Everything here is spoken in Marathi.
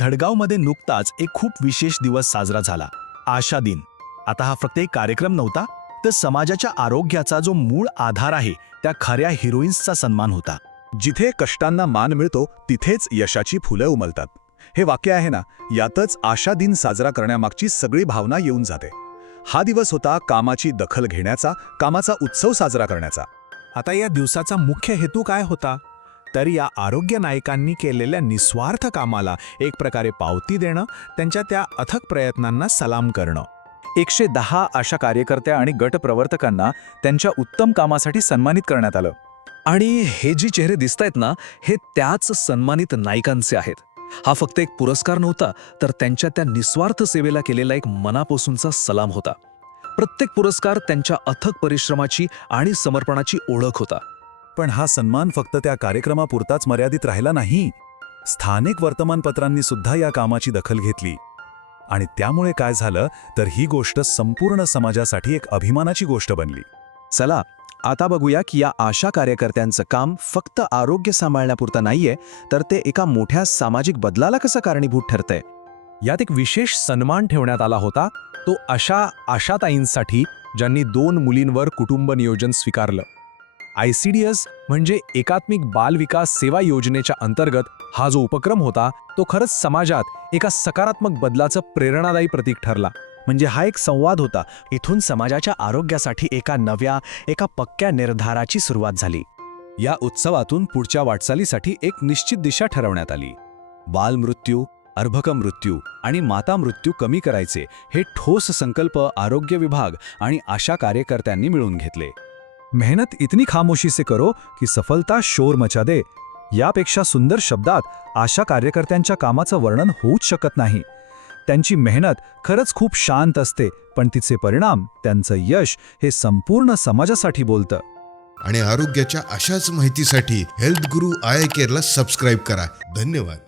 धडगावमध्ये नुकताच एक खूप विशेष दिवस साजरा झाला, आशा दिन. आता हा फक्त एक कार्यक्रम नव्हता, तर समाजाच्या आरोग्याचा जो मूळ आधार आहे त्या खऱ्या हिरोईन्सचा सन्मान होता. जिथे कष्टांना मान मिळतो तिथेच यशाची फुलं उमलतात. हे वाक्य आहे ना, यातच आशा दिन साजरा करण्यामागची सगळी भावना येऊन जाते. हा दिवस होता कामाची दखल घेण्याचा, कामाचा उत्सव साजरा करण्याचा. आता या दिवसाचा मुख्य हेतू काय होता? तर या आरोग्य नायकांनी केलेल्या निस्वार्थ कामाला एक प्रकारे पावती देणं, त्यांच्या त्या अथक प्रयत्नांना सलाम करणं. 110 आशा कार्यकर्त्या आणि गट प्रवर्तकांना त्यांच्या उत्तम कामासाठी सन्मानित करण्यात आलं. आणि हे जी चेहरे दिसतायत ना, हे त्याच सन्मानित नायकांचे आहेत. हा फक्त एक पुरस्कार नव्हता, तर त्यांच्या त्या निस्वार्थ सेवेला केलेला एक मनापासूनचा सलाम होता. प्रत्येक पुरस्कार त्यांच्या अथक परिश्रमाची आणि समर्पणाची ओळख होता. पण हा सन्मान फक्त त्या कार्यक्रमापुरताच मर्यादित राहिला नाही. स्थानिक वर्तमानपत्रांनी सुद्धा या कामाची दखल घेतली. आणि त्यामुळे काय झालं तर ही गोष्ट संपूर्ण समाजासाठी एक अभिमानाची गोष्ट बनली. चला आता बघूया की या आशा कार्यकर्त्यांचं काम फक्त आरोग्य सांभाळण्यापुरतं नाहीये, तर ते एका मोठ्या सामाजिक बदलाला कसं कारणीभूत ठरतंय. यात एक विशेष सन्मान ठेवण्यात आला होता, तो अशा आशाताईंसाठी ज्यांनी 2 मुलींवर कुटुंब नियोजन स्वीकारलं. ICDS म्हणजे एकात्मिक बाल विकास सेवा योजनेच्या अंतर्गत हा जो उपक्रम होता, तो खरंच समाजात एका सकारात्मक बदलाचं प्रेरणादायी प्रतीक ठरला. म्हणजे हा एक संवाद होता. इथून समाजाच्या आरोग्यासाठी एका पक्क्या निर्धाराची सुरुवात झाली. या उत्सवातून पुढच्या वाटचालीसाठी एक निश्चित दिशा ठरवण्यात आली. बालमृत्यू, अर्भक मृत्यू आणि माता मृत्यू कमी करायचे हे ठोस संकल्प आरोग्य विभाग आणि आशा कार्यकर्त्यांनी मिळून घेतले. मेहनत इतनी खामोशी से करो की सफलता शोर मचा दे. यापेक्षा सुंदर शब्दात आशा कार्यकर्त्यांच्या कामाचं वर्णन होऊच शकत नाही. त्यांची मेहनत खरंच खूप शांत असते, पण तिचे परिणाम, त्यांचं यश हे संपूर्ण समाजासाठी बोलतं. आणि आरोग्याच्या अशाच माहितीसाठी हेल्थ गुरु आय केअरला सबस्क्राईब करा. धन्यवाद.